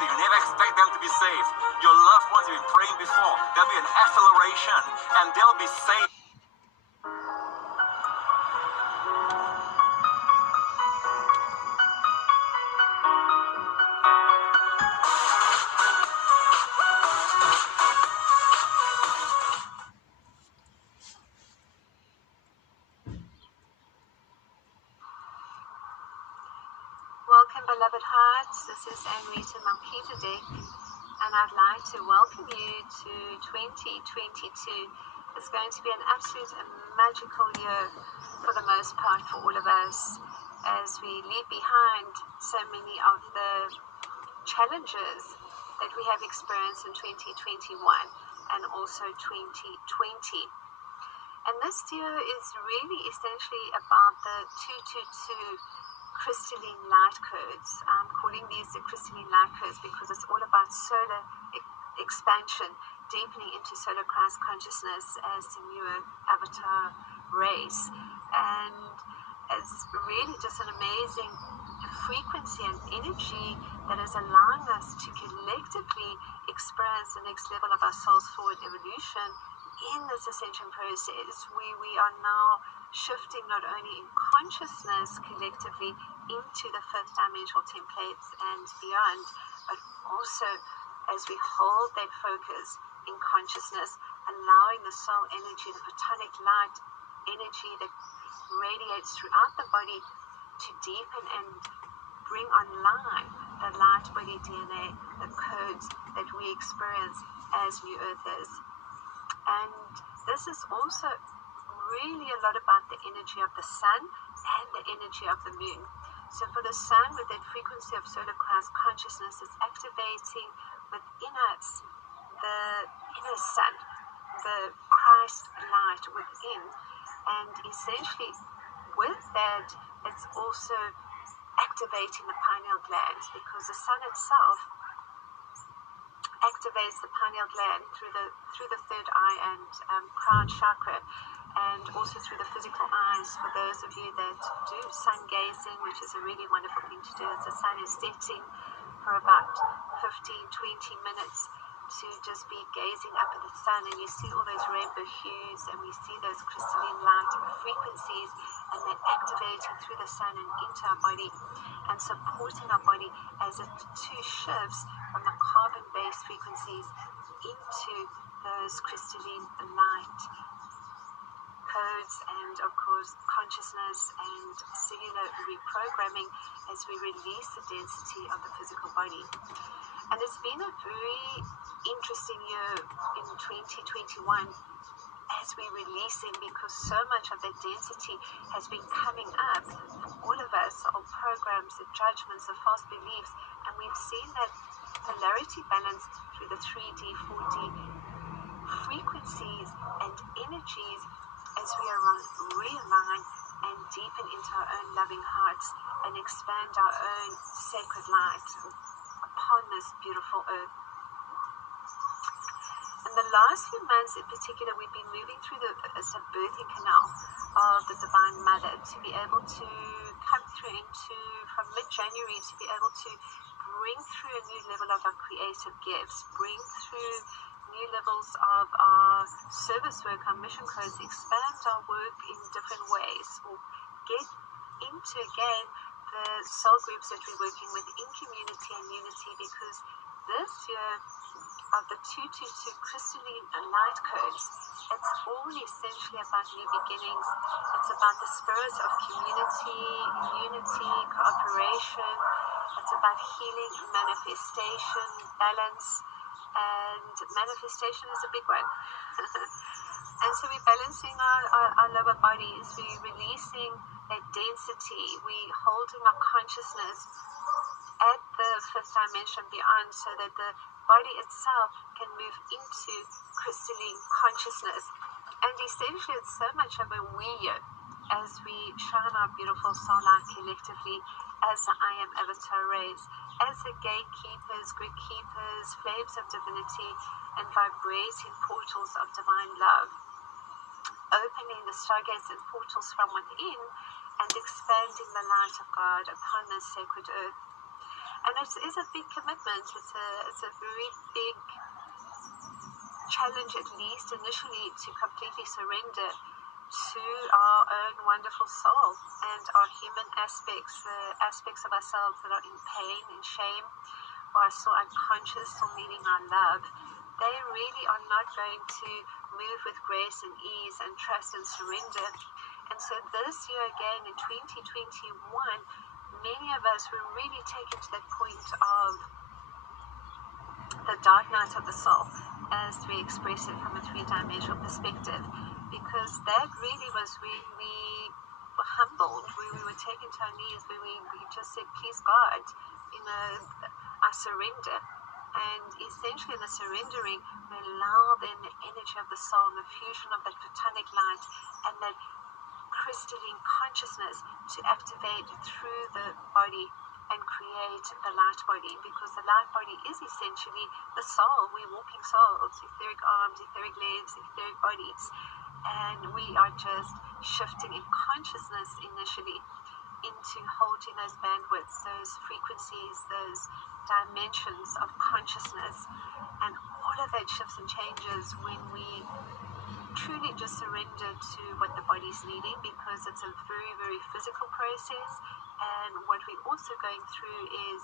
anything. You never expect them to be saved. Your loved ones you've been praying before, there'll be an acceleration and they'll be saved. Welcome, beloved hearts. This is Anrita Melchizedek, and I'd like to welcome you to 2022. It's going to be an absolute magical year for the most part for all of us as we leave behind so many of the challenges that we have experienced in 2021 and also 2020. And this year is really essentially about the 222 crystalline light codes. I'm calling these the crystalline light codes because it's all about solar expansion, deepening into solar Christ consciousness as the newer avatar race. And it's really just an amazing frequency and energy that is allowing us to collectively experience the next level of our soul's forward evolution in this ascension process, where we are now shifting not only in consciousness collectively into the fifth dimensional templates and beyond, but also as we hold that focus in consciousness, allowing the soul energy, the photonic light energy that radiates throughout the body to deepen and bring online the light body DNA, the codes that we experience as new earthers. And this is also really a lot about the energy of the sun and the energy of the moon. So for the sun, with that frequency of solar Christ consciousness, it's activating within us the inner sun, the Christ light within. And essentially with that, it's also activating the pineal gland, because the sun itself activates the pineal gland through the third eye and crown chakra, and also through the physical eyes. For those of you that do sun gazing, which is a really wonderful thing to do, as the sun is setting, for about 15-20 minutes, to just be gazing up at the sun, and you see all those rainbow hues, and we see those crystalline light frequencies, and they're activating through the sun and into our body and supporting our body as it too shifts from the carbon-based frequencies into those crystalline light codes, and of course consciousness and cellular reprogramming as we release the density of the physical body. And it's been a very interesting year in 2021 as we're releasing, because so much of that density has been coming up for all of us, old programs, the judgments, the false beliefs, and we've seen that polarity balance through the 3D, 4D frequencies and energies as we realign and deepen into our own loving hearts and expand our own sacred light upon this beautiful earth. In the last few months in particular, we've been moving through the birthing canal of the Divine Mother to be able to come through into, from mid-January, to be able to bring through a new level of our creative gifts, bring through new levels of our service work, our mission codes, expand our work in different ways, or get into again the soul groups that we're working with in community and unity, because this year of the 222 crystalline light codes, it's all essentially about new beginnings. It's about the spirit of community, unity, cooperation. It's about healing, manifestation, balance, and manifestation is a big one. And so we're balancing our lower bodies, we're releasing that density, we're holding our consciousness at the fifth dimension beyond, so that the body itself can move into crystalline consciousness. And essentially it's so much of a we as we shine our beautiful soul light collectively as the I Am Avatar rays, as the gatekeepers, grid keepers, flames of divinity, and vibrating portals of divine love, opening the stargates and portals from within and expanding the light of God upon this sacred earth. And it is a big commitment. It's a very big challenge, at least initially, to completely surrender to our own wonderful soul and our human aspects, the aspects of ourselves that are in pain and shame, or are still unconscious, still needing our love. They really are not going to move with grace and ease and trust and surrender. And so this year again, in 2021, many of us were really taken to that point of the dark night of the soul, as we express it from a three-dimensional perspective, because that really was when we were humbled, where we were taken to our knees, where we just said, please God, I surrender. And essentially in the surrendering, we allow then the energy of the soul, the fusion of that photonic light and that crystalline consciousness to activate through the body and create the light body, because the light body is essentially the soul. We're walking souls, etheric arms, etheric legs, etheric bodies, and we are just shifting in consciousness initially into holding those bandwidths, those frequencies, those dimensions of consciousness, and all of that shifts and changes when we truly just surrender to what the body's needing, because it's a very, very physical process. And what we're also going through is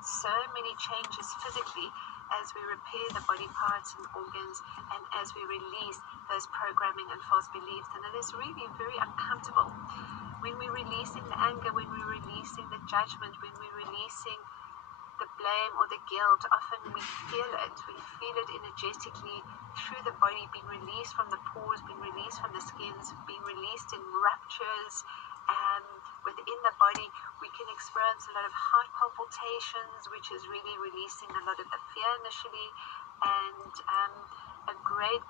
so many changes physically as we repair the body parts and organs, and as we release those programming and false beliefs. And it is really very uncomfortable when we're releasing the anger, when we're releasing the judgment, when we're releasing the blame or the guilt. Often we feel it. We feel it energetically through the body, being released from the pores, being released from the skins, being released in ruptures. Within the body, we can experience a lot of heart palpitations, which is really releasing a lot of the fear initially, and a great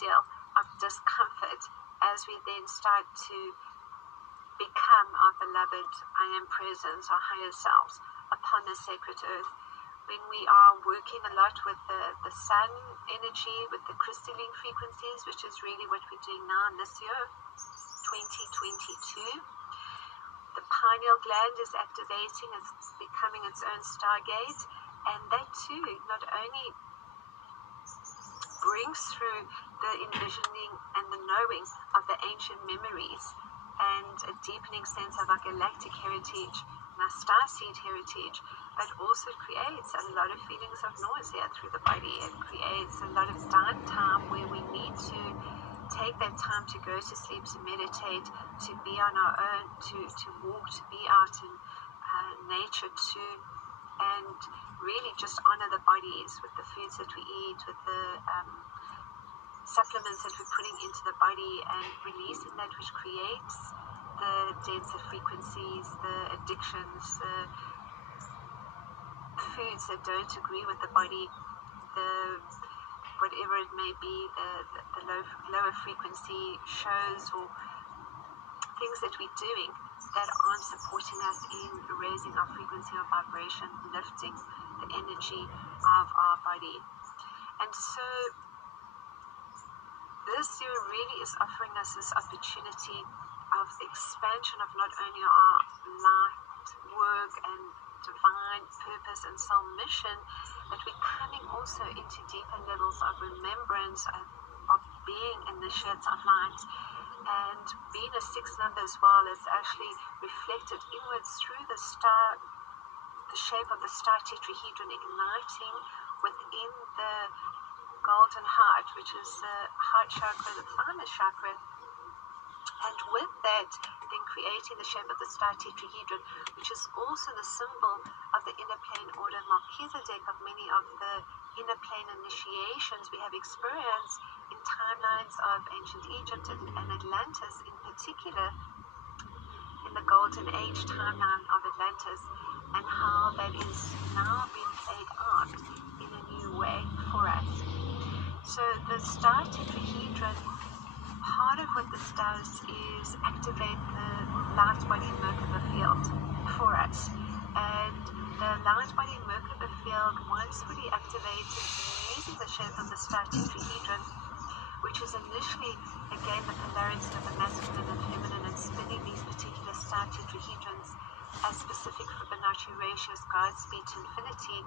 deal of discomfort as we then start to become our beloved I Am Presence, our higher selves, upon the sacred earth. When we are working a lot with the sun energy, with the crystalline frequencies, which is really what we're doing now in this year, 2022, the pineal gland is activating, it's becoming its own stargate, and that too not only brings through the envisioning and the knowing of the ancient memories and a deepening sense of our galactic heritage and our starseed heritage, but also creates a lot of feelings of nausea through the body. It creates a lot of downtime where we need to take that time to go to sleep, to meditate, to be on our own, to walk, to be out in nature too, and really just honor the bodies with the foods that we eat, with the supplements that we're putting into the body, and releasing that which creates the denser frequencies, the addictions, the foods that don't agree with the body, the whatever it may be, the lower frequency shows or things that we're doing that aren't supporting us in raising our frequency of vibration, lifting the energy of our body. And so this year really is offering us this opportunity of expansion of not only our light work and divine purpose and soul mission, but we're coming also into deeper levels of remembrance of being initiates of light. And being a sixth number as well is actually reflected inwards through the star, the shape of the star tetrahedron, igniting within the golden heart, which is the heart chakra, the thymus chakra. And with that, then creating the shape of the star tetrahedron, which is also the symbol of the inner plane order of Melchizedek, of many of the inner plane initiations we have experienced in timelines of ancient Egypt and Atlantis, in particular in the Golden Age timeline of Atlantis, and how that is now being played out in a new way for us. So the star tetrahedron, part of what this does is activate the light body Merkaba field for us. And the light body Merkaba field, once fully activated using the shape of the star tetrahedron, which is initially, again, the polarity of the masculine and feminine, and spinning these particular star tetrahedrons as specific Fibonacci vibratory ratios, Godspeed to infinity,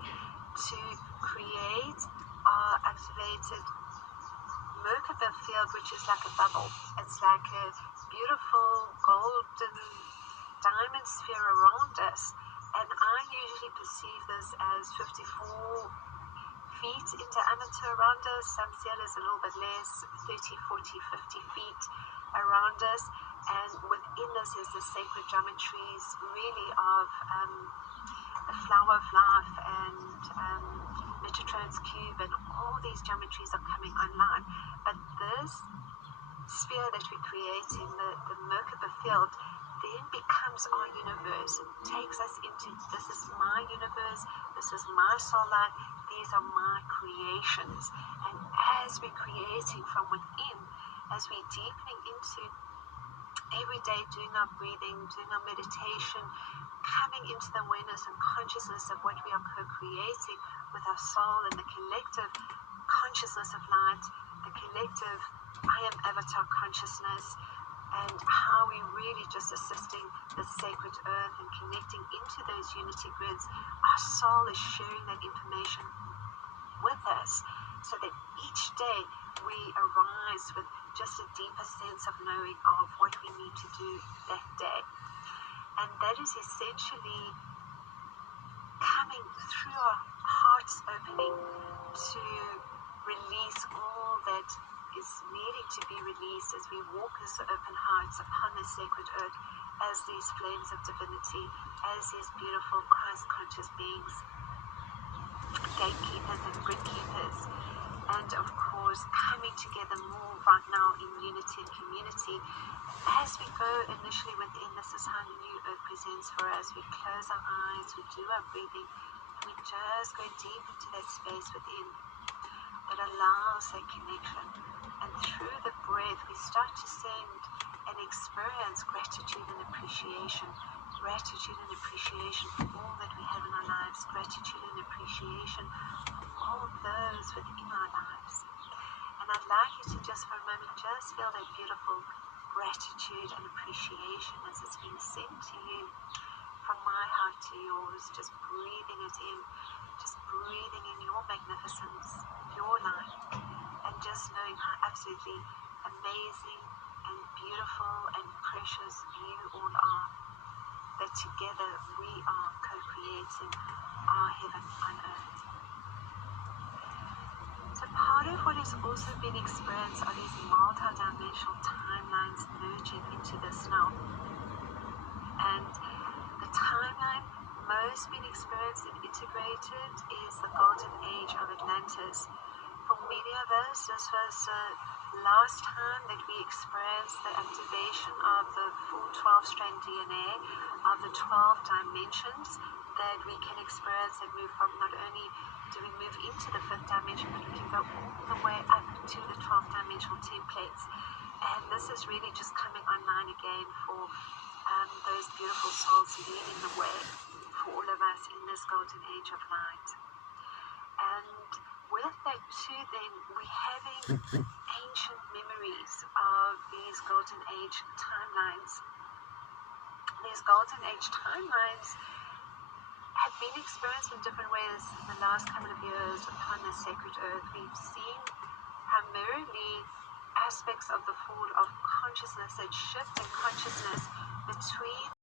to create our activated Merkaba field, which is like a bubble. It's like a beautiful golden diamond sphere around us, and I usually perceive this as 54 feet in diameter around us. Some see it as a little bit less, 30, 40, 50 feet around us, and within this is the sacred geometries really of the flower of life and Metatron's cube, and all these geometries are coming online. But this sphere that we're creating, the Merkaba field, then becomes our universe. It takes us into, this is my universe, this is my soul light, these are my creations. And as we're creating from within, as we're deepening into every day, doing our breathing, doing our meditation, coming into the awareness and consciousness of what we are co-creating with our soul and the collective consciousness of light, the collective I am avatar consciousness, and how we really just assisting the sacred earth and connecting into those unity grids. Our soul is sharing that information with us, so that each day we arise with just a deeper sense of knowing of what we need to do that day. And that is essentially coming through our hearts opening to release all that is needing to be released as we walk as open hearts upon the sacred earth, as these flames of divinity, as these beautiful Christ conscious beings, gatekeepers and grid keepers, and of course coming together more right now in unity and community. As we go initially within, this is how New Earth presents for us. We close our eyes, we do our breathing, and we just go deep into that space within that allows that connection. And through the breath, we start to send and experience gratitude and appreciation. Gratitude and appreciation for all that we have in our lives. Gratitude and appreciation for all those within our lives. And I'd like you to just for a moment just feel that beautiful gratitude and appreciation as it's being sent to you from my heart to yours. Just breathing it in, just breathing in your magnificence, your light, and just knowing how absolutely amazing and beautiful and precious you all are. That together we are co-creating our heaven on earth. So part of what is also being experienced are these multi-dimensional timelines merging into this now. And the timeline most being experienced and integrated is the golden age of Atlantis. For many of us, this was the last time that we experienced the activation of the full 12-strand DNA of the 12 dimensions that we can experience and move from. Not only do we move into the 5th dimension, but we can go all the way up to the 12th dimensional templates. And this is really just coming online again for those beautiful souls leading the way for all of us in this golden age of light. And with that too, then, we're having ancient memories of these golden age timelines. These golden age timelines have been experienced in different ways in the last couple of years upon the sacred earth. We've seen primarily aspects of the fall of consciousness, that shift in consciousness between